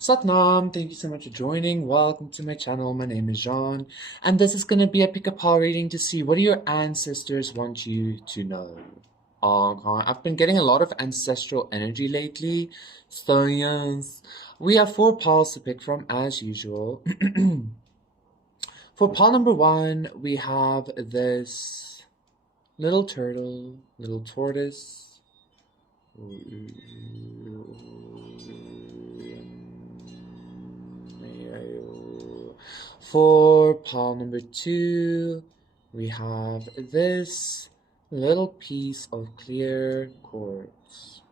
Satnam, thank you so much for joining. Welcome to my channel. My name is Jean, and this is going to be a pick a pile reading to see what do your ancestors want you to know. Okay, I've been getting a lot of ancestral energy lately, so yes, we have 4 piles to pick from as usual. For pile number 1, we have this little turtle, little tortoise. For pile number 2, we have this little piece of clear quartz.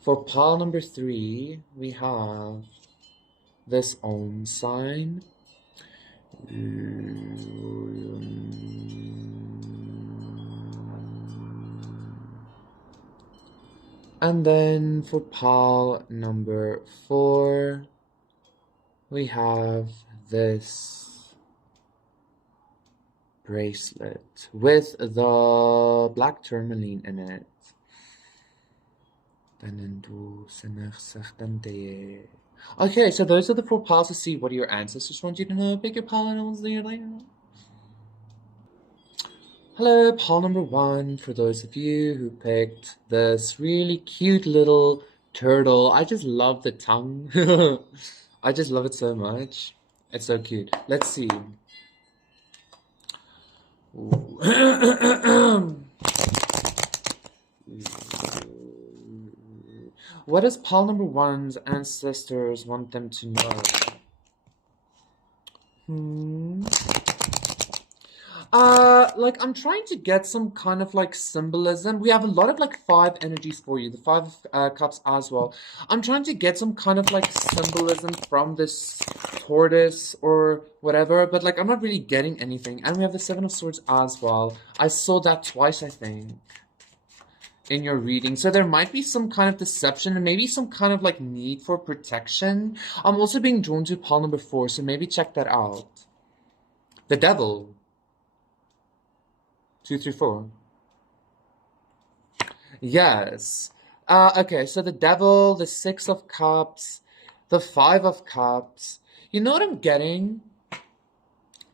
For pile number 3, we have this Om sign. And then for pile number 4, we have this bracelet with the black tourmaline in it. Okay, so those are the 4 piles to see what your ancestors want you to know. Pick your pile and I'll see you later. Hello, pile number 1, for those of you who picked this really cute little turtle. I just love the tongue. I just love it so much. It's so cute. Let's see. What does pile number 1's ancestors want them to know? Like I'm trying to get some kind of like symbolism. We have a lot of like 5 energies for you, the 5 cups as well. I'm trying to get some kind of like symbolism from this tortoise or whatever, but like I'm not really getting anything. And we have the 7 of Swords as well. I saw that twice, I think, in your reading. So there might be some kind of deception and maybe some kind of like need for protection. I'm also being drawn to pile number 4, so maybe check that out. The Devil. 2, 3, 4. Yes. Okay, so the Devil, the 6 of Cups, the 5 of Cups. You know what I'm getting?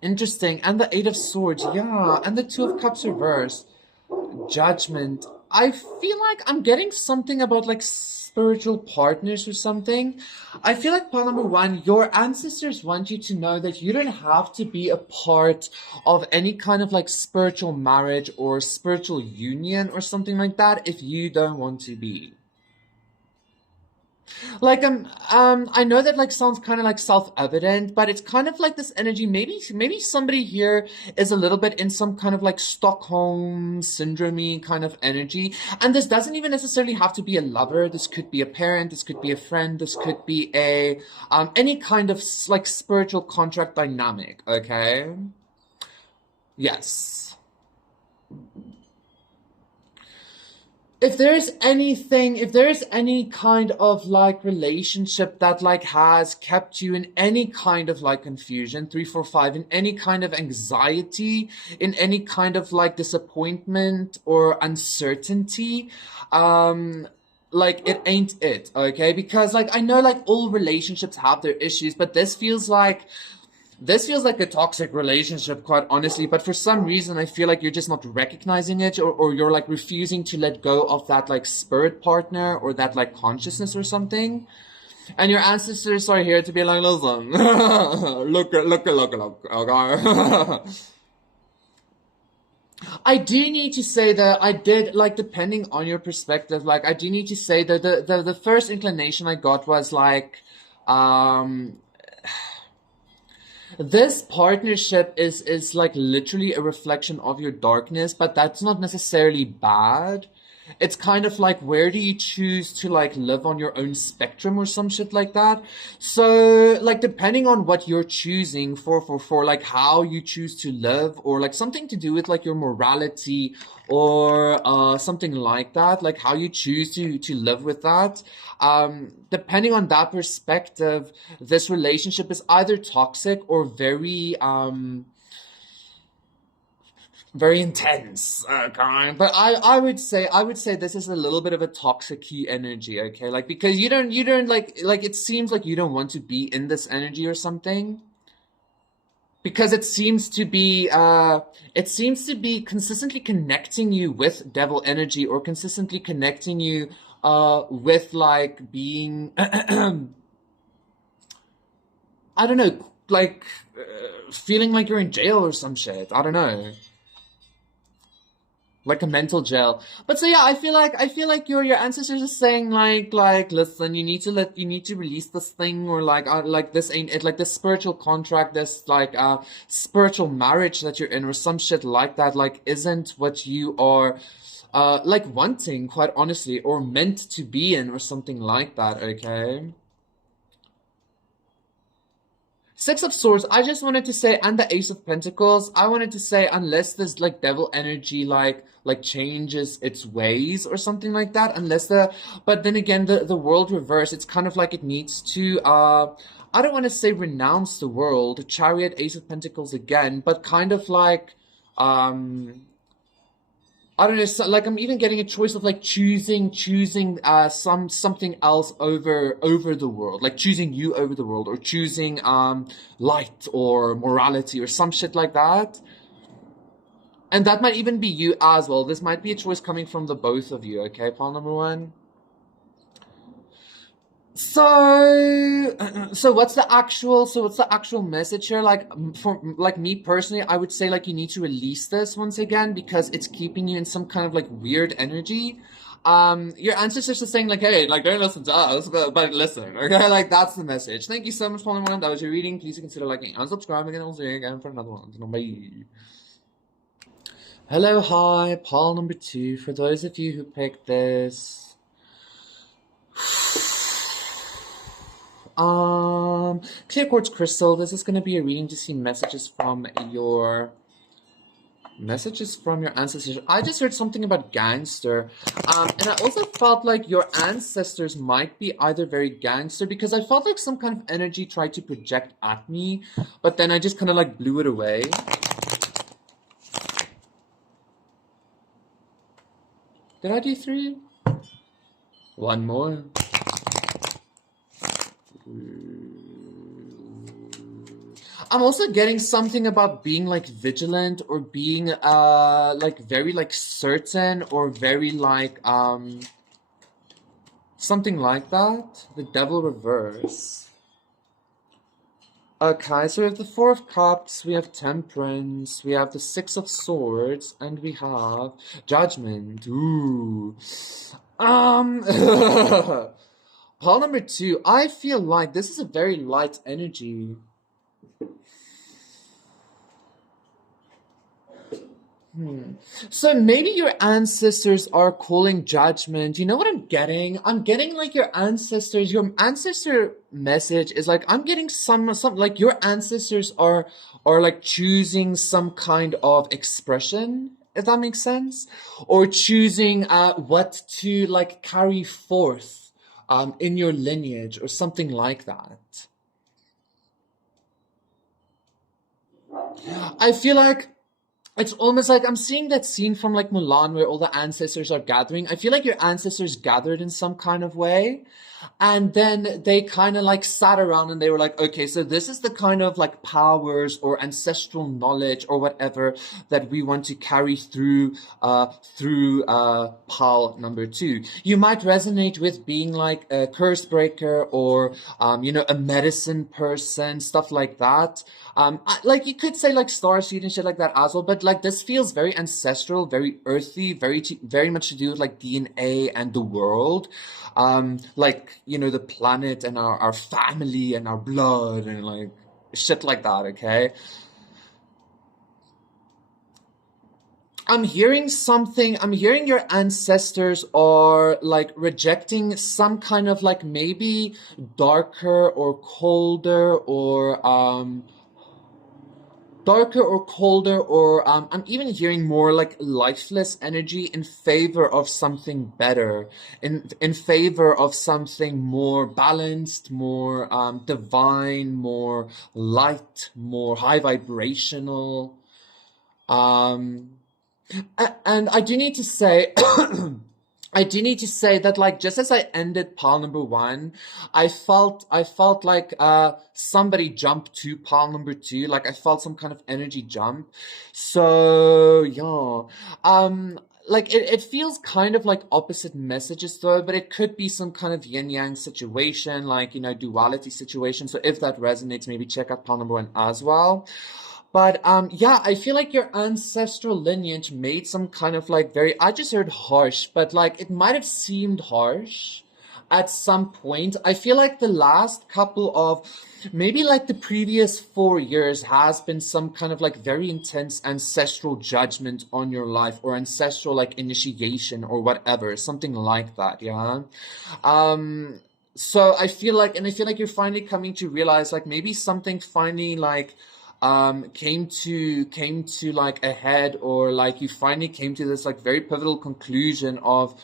Interesting. And the 8 of Swords. Yeah. And the 2 of Cups reversed. Judgment. I feel like I'm getting something about like spiritual partners or something. I feel like pile number 1, your ancestors want you to know that you don't have to be a part of any kind of like spiritual marriage or spiritual union or something like that if you don't want to be. Like I know that like sounds kind of like self-evident, but it's kind of like this energy. Maybe somebody here is a little bit in some kind of like Stockholm syndrome kind of energy. And this doesn't even necessarily have to be a lover. This could be a parent, this could be a friend, this could be a any kind of like spiritual contract dynamic, okay? Yes. If there's any kind of like relationship that like has kept you in any kind of like confusion, 3, 4, 5, in any kind of anxiety, in any kind of like disappointment or uncertainty, like it ain't it, okay? Because like I know like all relationships have their issues, but this feels like a toxic relationship, quite honestly, but for some reason I feel like you're just not recognizing it, or you're like refusing to let go of that like spirit partner or that like consciousness or something. And your ancestors are here to be like, listen, look, okay? I do need to say that I did, like, depending on your perspective, like, I do need to say that the first inclination I got was like, this partnership is like literally a reflection of your darkness, but that's not necessarily bad. it's kind of like, where do you choose to like live on your own spectrum or some shit like that. So like depending on what you're choosing for like how you choose to live, or like something to do with like your morality, or something like that, like how you choose to live with that. Depending on that perspective, this relationship is either toxic or very intense, kind. But I would say this is a little bit of a toxic key energy, okay? Like, because you don't like it seems like you don't want to be in this energy or something, because it seems to be consistently connecting you with devil energy, or consistently connecting you with like being I don't know, like feeling like you're in jail or some shit. I don't know, like a mental jail. But so yeah, I feel like your ancestors are saying like listen, you need to release this thing, or like this ain't it, like this spiritual contract, this like spiritual marriage that you're in, or some shit like that, like isn't what you are like wanting, quite honestly, or meant to be in, or something like that, okay? Six of Swords, I just wanted to say, and the Ace of Pentacles, I wanted to say, unless this like devil energy like changes its ways or something like that, but then again, the world reverse, it's kind of like it needs to I don't want to say renounce the world, Chariot, Ace of Pentacles again, but kind of like um I don't know, so, like I'm even getting a choice of like choosing something else over the world, like choosing you over the world, or choosing light or morality or some shit like that. And that might even be you as well. This might be a choice coming from the both of you, okay, Paul number one? So, what's the actual message here? Like, for like me personally, I would say like you need to release this once again, because it's keeping you in some kind of like weird energy. Your ancestors are saying like, hey, like don't listen to us, but listen, okay? Like that's the message. Thank you so much for following. That was your reading. Please consider liking and subscribing, and I'll see you again for another one. Bye. Hello, hi, Paul number two. For those of you who picked this. Clear quartz crystal. This is going to be a reading to see messages from your ancestors. I just heard something about gangster, and I also felt like your ancestors might be either very gangster, because I felt like some kind of energy tried to project at me, but then I just kind of like blew it away. Did I do three? One more. I'm also getting something about being like vigilant, or being like very like certain, or very like something like that. The devil reverse. Okay, so we have the Four of Cups, we have Temperance, we have the Six of Swords, and we have Judgment. Ooh. Pile number two, I feel like this is a very light energy. So maybe your ancestors are calling judgment. You know what I'm getting? I'm getting like your ancestor message is like, I'm getting some like your ancestors are like choosing some kind of expression, if that makes sense, or choosing what to like carry forth in your lineage, or something like that. I feel like it's almost like I'm seeing that scene from like Mulan, where all the ancestors are gathering. I feel like your ancestors gathered in some kind of way. And then they kind of like sat around, and they were like, okay, so this is the kind of like powers or ancestral knowledge or whatever that we want to carry through pile number two. You might resonate with being like a curse breaker, or a medicine person, stuff like that. Like you could say like starseed and shit like that as well, but like this feels very ancestral, very earthy, very much to do with like DNA and the world. Like the planet, and our family, and our blood, and like shit like that, okay? I'm hearing something. I'm hearing your ancestors are like rejecting some kind of like maybe darker or colder or I'm even hearing more like lifeless energy in favor of something better, in favor of something more balanced, more divine, more light, more high vibrational. Um, and I do need to say, I do need to say that like just as I ended pile number one, I felt like somebody jumped to pile number two. Like I felt some kind of energy jump. So yeah. Like it feels kind of like opposite messages though, but it could be some kind of yin yang situation, like duality situation. So if that resonates, maybe check out pile number one as well. But yeah, I feel like your ancestral lineage made some kind of like very, I just heard harsh, but like it might have seemed harsh at some point. I feel like the last couple of maybe like the previous 4 years has been some kind of like very intense ancestral judgment on your life or ancestral like initiation or whatever, something like that, yeah. Um, so I feel like you're finally coming to realize like maybe something finally like came to like a head, or like you finally came to this like very pivotal conclusion of,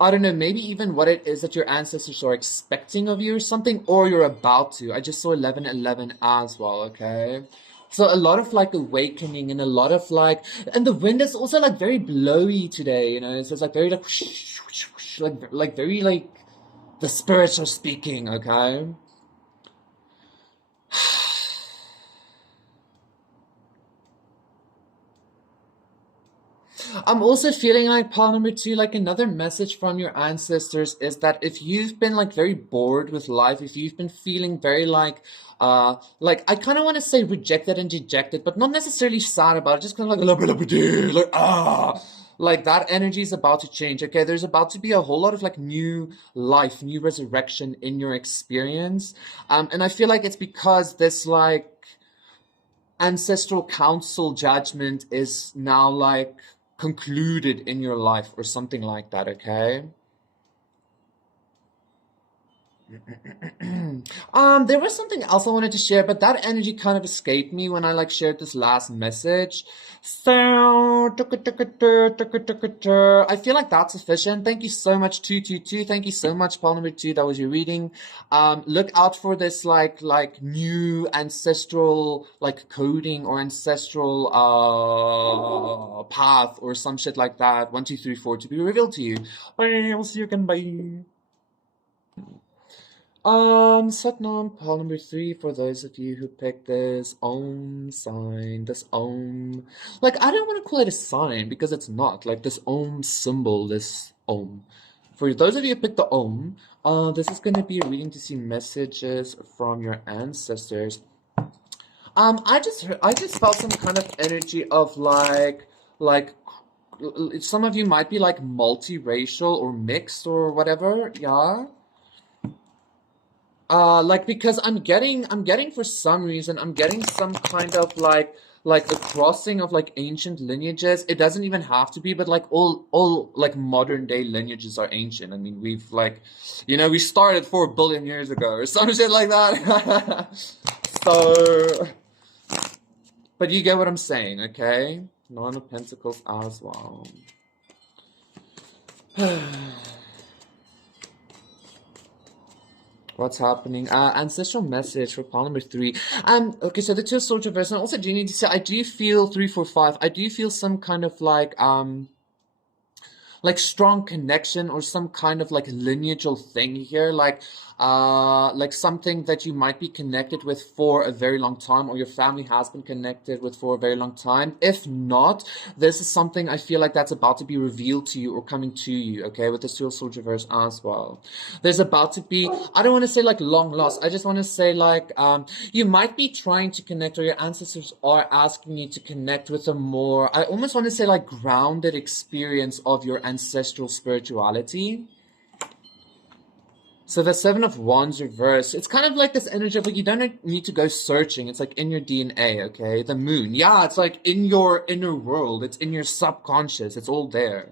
I don't know, maybe even what it is that your ancestors are expecting of you or something, or you're about to. I just saw 1111 as well, okay? So a lot of like awakening and a lot of like, and the wind is also like very blowy today, so it's like very like, whoosh, whoosh, whoosh, like very like the spirits are speaking, okay? I'm also feeling like pile number two, like another message from your ancestors is that if you've been like very bored with life, if you've been feeling very like I kind of want to say rejected and dejected, but not necessarily sad about it, just kind of like that energy is about to change. Okay, there's about to be a whole lot of like new life, new resurrection in your experience. And I feel like it's because this like ancestral council judgment is now like concluded in your life or something like that, okay? There was something else I wanted to share, but that energy kind of escaped me when I like shared this last message. So, I feel like that's sufficient. Thank you so much, 222. Thank you so much, Paul number two. That was your reading. Look out for this like new ancestral like coding or ancestral path or some shit like that. 1, 2, 3, 4 to be revealed to you. Bye. We'll see you again. Bye. Satnam, pile number three, for those of you who picked this Om sign, this Om. Like, I don't want to call it a sign because it's not. Like, this Om symbol, this Om. For those of you who picked the Om, this is going to be a reading to see messages from your ancestors. I just felt some kind of energy of like, some of you might be like multiracial or mixed or whatever, yeah? Like because I'm getting for some reason I'm getting some kind of like a crossing of like ancient lineages. It doesn't even have to be, but like all like modern day lineages are ancient. I mean, we've like, we started 4 billion years ago or some shit like that. So, but you get what I'm saying, okay? Nine of Pentacles as well. What's happening? Ancestral message for pile number three. Okay, so the Two of Swords reverse. And also, do you need to say, I do feel 3, 4, 5. I do feel some kind of like strong connection or some kind of like lineageal thing here, like something that you might be connected with for a very long time, or your family has been connected with for a very long time. If not, this is something I feel like that's about to be revealed to you or coming to you, okay, with the Two of Swords reverse as well. There's about to be, I don't want to say like long lost, I just want to say like you might be trying to connect, or your ancestors are asking you to connect with a more, I almost want to say like grounded experience of your ancestral spirituality. So the Seven of Wands reverse, it's kind of like this energy of like, you don't need to go searching. It's like in your DNA, okay? The moon. Yeah, it's like in your inner world. It's in your subconscious. It's all there.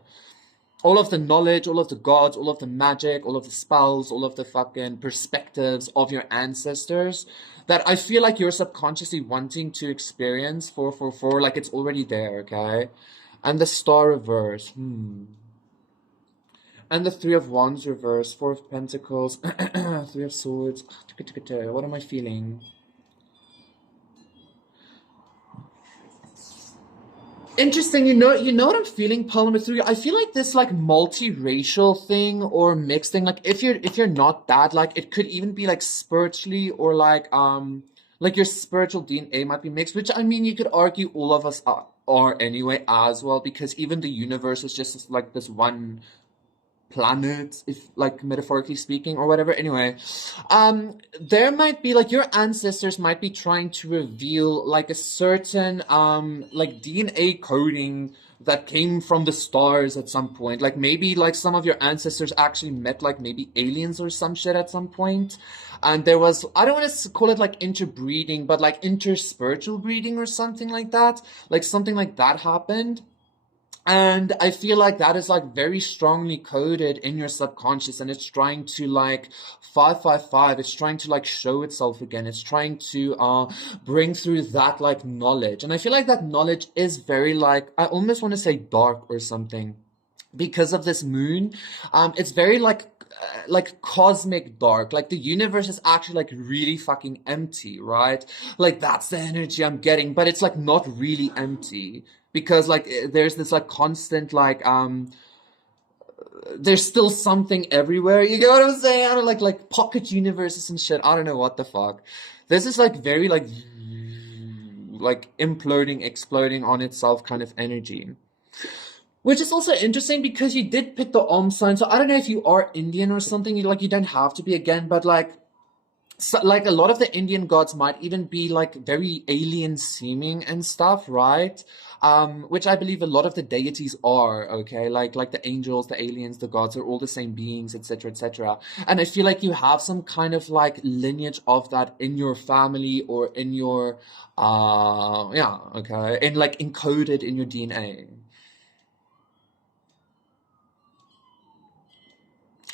All of the knowledge, all of the gods, all of the magic, all of the spells, all of the fucking perspectives of your ancestors that I feel like you're subconsciously wanting to experience for like it's already there, okay? And the Star reverse. And the Three of Wands reverse, Four of Pentacles, Three of Swords. What am I feeling? Interesting, you know what I'm feeling, pile number 3? I feel like this like multiracial thing or mixed thing, like if you're not that, like it could even be like spiritually or like your spiritual DNA might be mixed, which I mean you could argue all of us are anyway as well, because even the universe is just like this one planet, if like metaphorically speaking or whatever. Anyway, there might be like your ancestors might be trying to reveal like a certain like DNA coding that came from the stars at some point. Like maybe like some of your ancestors actually met like maybe aliens or some shit at some point, and there was, I don't want to call it like interbreeding, but like interspiritual breeding or something like that. Like something like that happened. And I feel like that is like very strongly coded in your subconscious, and it's trying to like 555, it's trying to like show itself again. It's trying to bring through that like knowledge. And I feel like that knowledge is very like, I almost want to say dark or something because of this moon. It's very like cosmic dark. Like the universe is actually like really fucking empty, right? Like that's the energy I'm getting, but it's like not really empty. Because like there's this like constant like there's still something everywhere. You get what I'm saying? I don't like pocket universes and shit. I don't know what the fuck. This is like very like imploding, exploding on itself kind of energy. Which is also interesting because you did pick the sign. So I don't know if you are Indian or something. You don't have to be again, but like so, like a lot of the Indian gods might even be like very alien seeming and stuff, right? Which I believe a lot of the deities are, okay? Like the angels, the aliens, the gods are all the same beings, etc., etc. And I feel like you have some kind of like lineage of that in your family or in your yeah, okay, and like encoded in your DNA.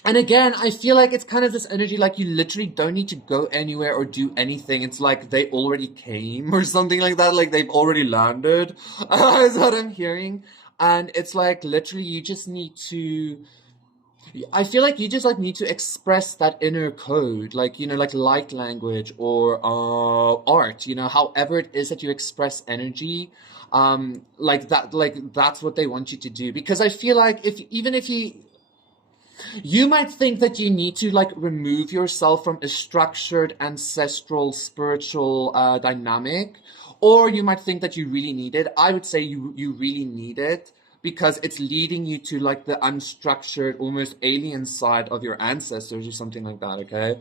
And again, I feel like it's kind of this energy like you literally don't need to go anywhere or do anything. It's like they already came or something like that. Like they've already landed, is what I'm hearing. And it's like literally you just need to, I feel like you just like need to express that inner code, like, like light language or art, however it is that you express energy. Like that, like that's what they want you to do. Because I feel like even if you might think that you need to like remove yourself from a structured ancestral spiritual dynamic, or you might think that you really need it. I would say you really need it because it's leading you to like the unstructured, almost alien side of your ancestors or something like that, okay?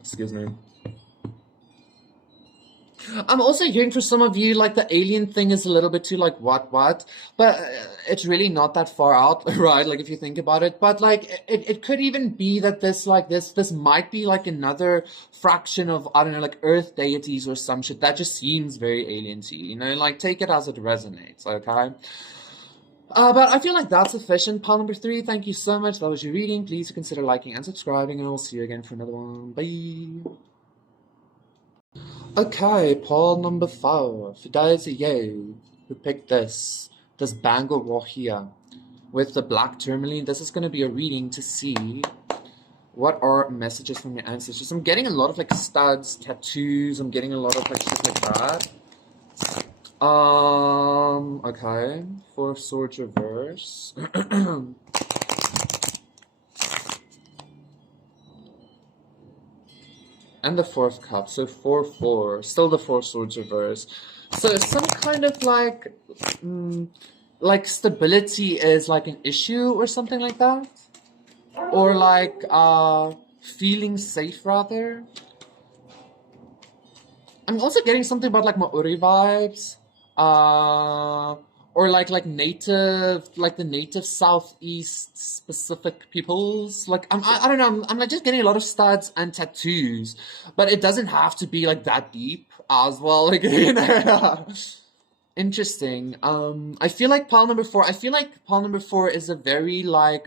Excuse me. I'm also hearing for some of you, like, the alien thing is a little bit too, like, what? But it's really not that far out, right? Like, if you think about it. But, like, it could even be that this might be, like, another fraction of, I don't know, like, Earth deities or some shit. That just seems very alien to you, Like, take it as it resonates, okay? But I feel like that's sufficient. Pile number 3, thank you so much. That was your reading. Please consider liking and subscribing, and I will see you again for another one. Bye! Okay, poll number 5. For those of you who picked this bangle rock here with the black tourmaline, this is going to be a reading to see what are messages from your ancestors. I'm getting a lot of like studs, tattoos. I'm getting a lot of like shit like that. Okay. 4 of Swords reverse. And the 4 of Cups, so 4-4, still the 4 Swords reverse. So some kind of like stability is like an issue or something like that, or like feeling safe rather. I'm also getting something about like Maori vibes, or like the native southeast specific peoples. Like I don't know. I'm like just getting a lot of studs and tattoos, but it doesn't have to be like that deep as well. Like you know. Interesting. I feel like pile number four. I feel like pile number four is a very like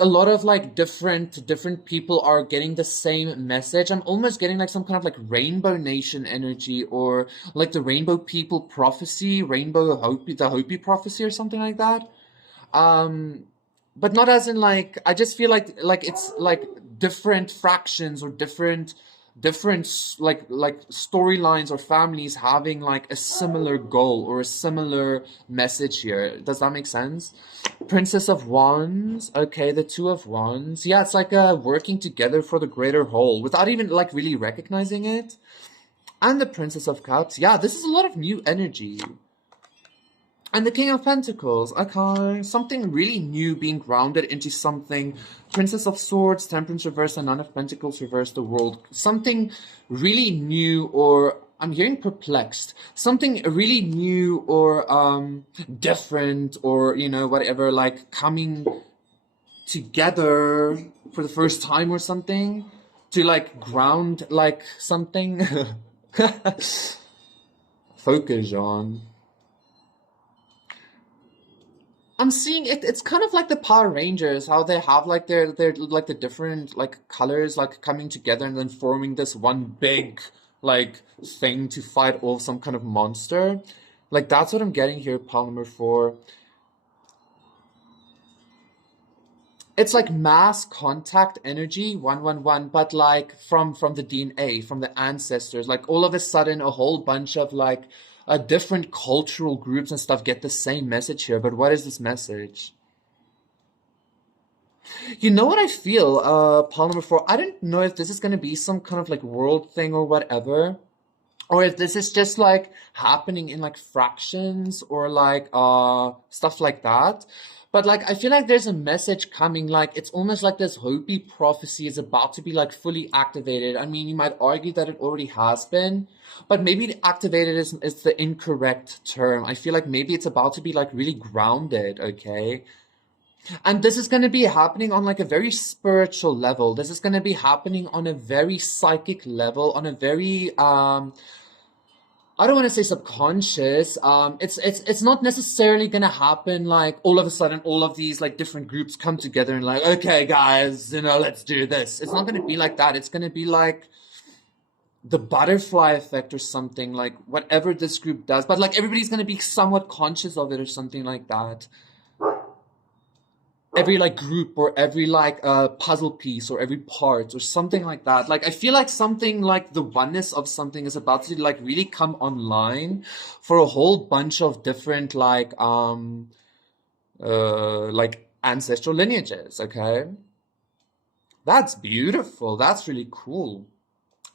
a lot of like different people are getting the same message. I'm almost getting like some kind of like Rainbow Nation energy, or like the Rainbow People prophecy, Rainbow Hopi, the Hopi prophecy or something like that. Um, but not as in like, I just feel like it's like different fractions or different like storylines or families having like a similar goal or a similar message here. Does that make sense? Princess of Wands. Okay, the Two of Wands. Yeah, it's like working together for the greater whole without even like really recognizing it. And the Princess of Cups. Yeah, this is a lot of new energy. And the King of Pentacles. Okay, something really new being grounded into something. Princess of Swords, Temperance reversed, and Nine of Pentacles reversed, the World. Something really new, or I'm hearing perplexed. Something really new or different, or you know, whatever, like coming together for the first time or something to like ground like something. Focus on. I'm seeing it. It's kind of like the Power Rangers, how they have like their like the different like colors like coming together and then forming this one big like thing to fight off some kind of monster. Like that's what I'm getting here, pile number four. It's like mass contact energy, 111, but like from the DNA, from the ancestors. Like all of a sudden, a whole bunch of like different cultural groups and stuff get the same message here. But what is this message? You know what I feel, pile number four? I don't know if this is gonna be some kind of like world thing or whatever, or if this is just like happening in like fractions or like stuff like that. But like I feel like there's a message coming, like it's almost like this Hopi prophecy is about to be like fully activated. I mean, you might argue that it already has been, but maybe activated is the incorrect term. I feel like maybe it's about to be like really grounded, okay? And this is going to be happening on like a very spiritual level. This is going to be happening on a very psychic level, on a very I don't want to say subconscious. It's not necessarily gonna happen like all of a sudden all of these like different groups come together and like, okay, guys, you know, let's do this. It's not gonna be like that. It's gonna be like the butterfly effect or something, like whatever this group does. But like everybody's gonna be somewhat conscious of it or something like that. Every like group or every like puzzle piece or every part or something like that. Like I feel like something like the oneness of something is about to like really come online for a whole bunch of different like ancestral lineages, okay? That's beautiful. That's really cool.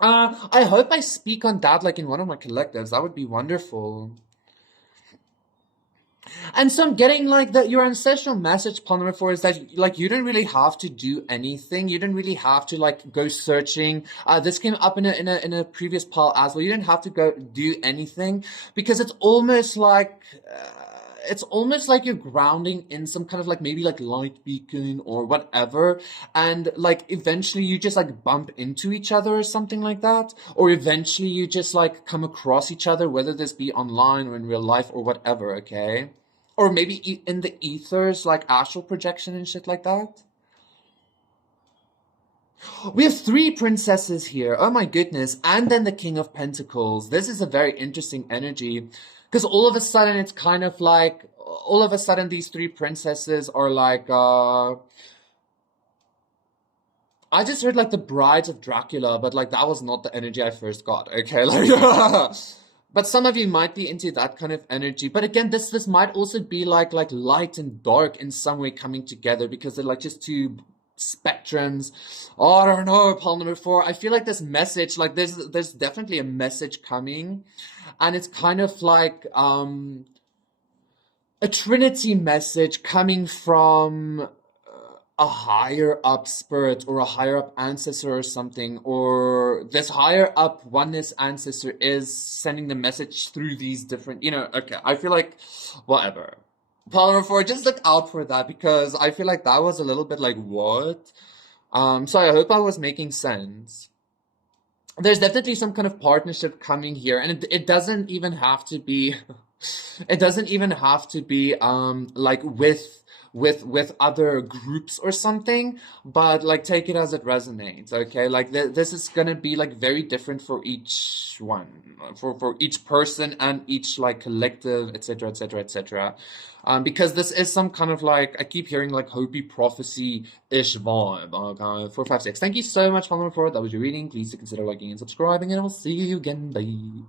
I hope I speak on that like in one of my collectives. That would be wonderful. And so I'm getting like that your ancestral message, pile number four, is that like you don't really have to do anything. You don't really have to like go searching. This came up in a previous pile as well. You don't have to go do anything because it's almost like you're grounding in some kind of like maybe like light beacon or whatever, and like eventually you just like bump into each other or something like that, or eventually you just like come across each other, whether this be online or in real life or whatever, okay? Or maybe in the ethers, like astral projection and shit like that. We have three princesses here. Oh my goodness. And then the King of Pentacles. This is a very interesting energy. Because all of a sudden, it's kind of like, all of a sudden, these three princesses are like, I just heard like the Brides of Dracula, but like that was not the energy I first got, okay? Like, but some of you might be into that kind of energy. But again, this might also be like light and dark in some way coming together because they're like just two spectrums. Oh, I don't know, pile number four. I feel like this message, like there's definitely a message coming, and it's kind of like a Trinity message coming from a higher up spirit or a higher up ancestor or something, or this higher up oneness ancestor is sending the message through these different, okay, I feel like whatever. Polymer 4, just look out for that, because I feel like that was a little bit like, what? So I hope I was making sense. There's definitely some kind of partnership coming here, and it doesn't even have to be it doesn't even have to be like with other groups or something, but like take it as it resonates, okay? Like this is gonna be like very different for each one, for each person and each like collective, etc., etc., etc. Because this is some kind of like, I keep hearing like Hopi prophecy-ish vibe. Okay, 456. Thank you so much, Palmer, for it. That was your reading. Please consider liking and subscribing, and I will see you again. Bye.